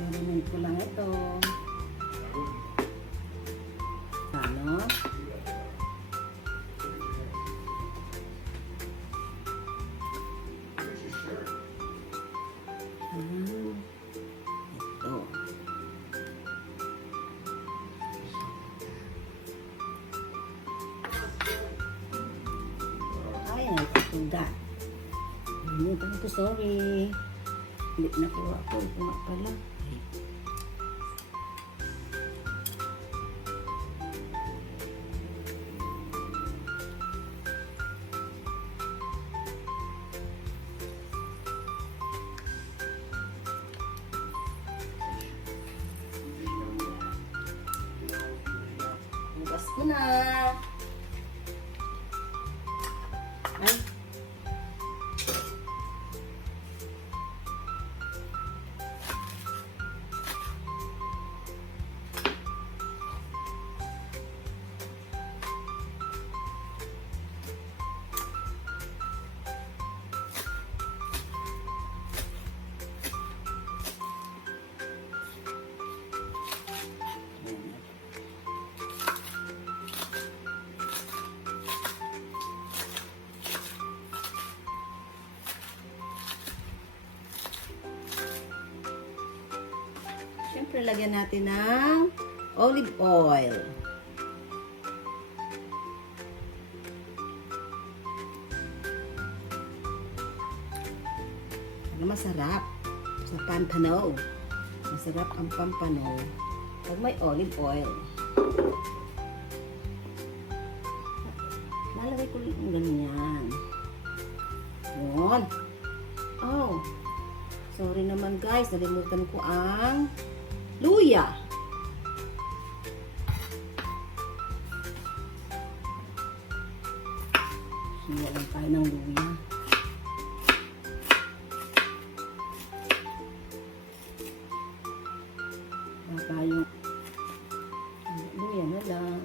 Experiment ko lang ito. Ano? Ito. Ay, nagpatugat. Nalimutan ko, sorry. Hindi nakuha ko. Ito nga pala. Bukas ko na. Ay. Siyempre, lagyan natin ng olive oil. Masarap sa pampano. Masarap ang pampano pag may olive oil. Lalagay ko rin ng ganyan. Yun. Oh. Sorry naman guys, nalimutan ko ang luya. Siya lang tayo ng luya. Yung luya na lang.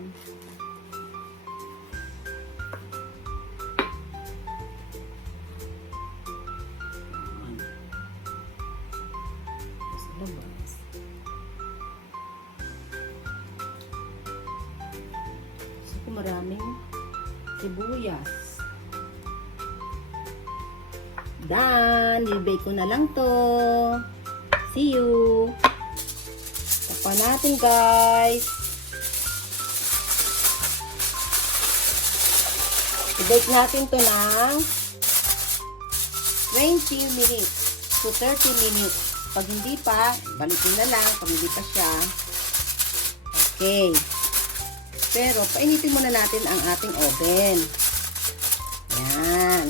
Sa labas. Gusto ko maraming sibuyas. Done! I-bake ko na lang to. See you! Pa natin guys. I-bake natin to ng 20 minutes to 30 minutes. Pag hindi pa, balikin na lang. Pag hindi pa siya. Okay. Pero, painitin muna natin ang ating oven. Yan.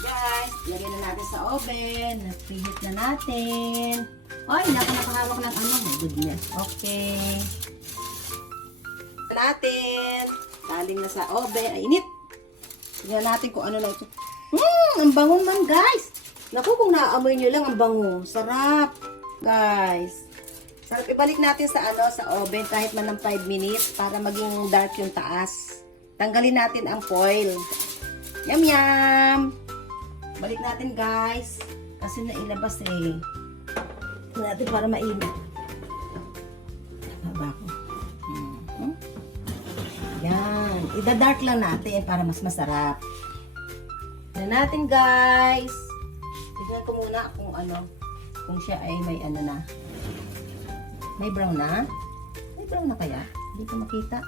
Guys, lagyan na natin sa oven. Preheat na natin. Ay, nakahawak ng ano. My goodness. Okay. Natin. Daling na sa oven. Ay, init. Tignan natin kung ano na ito. Ang bango man, guys. Naku, kung naaamoy nyo lang, ang bango. Sarap. Guys. Sarap. Ibalik natin sa ano, sa oven kahit man ng 5 minutes para maging dark yung taas. Tanggalin natin ang foil. Yum, yum. Balik natin, guys. Kasi nailabas eh. Natin para mainit. Tama ba ako? Yan. Ida-dark lang natin para mas masarap. Tignan natin guys. Tignan ko muna kung ano. Kung siya ay may ano na. May brown na? May brown na kaya? Hindi ko makita.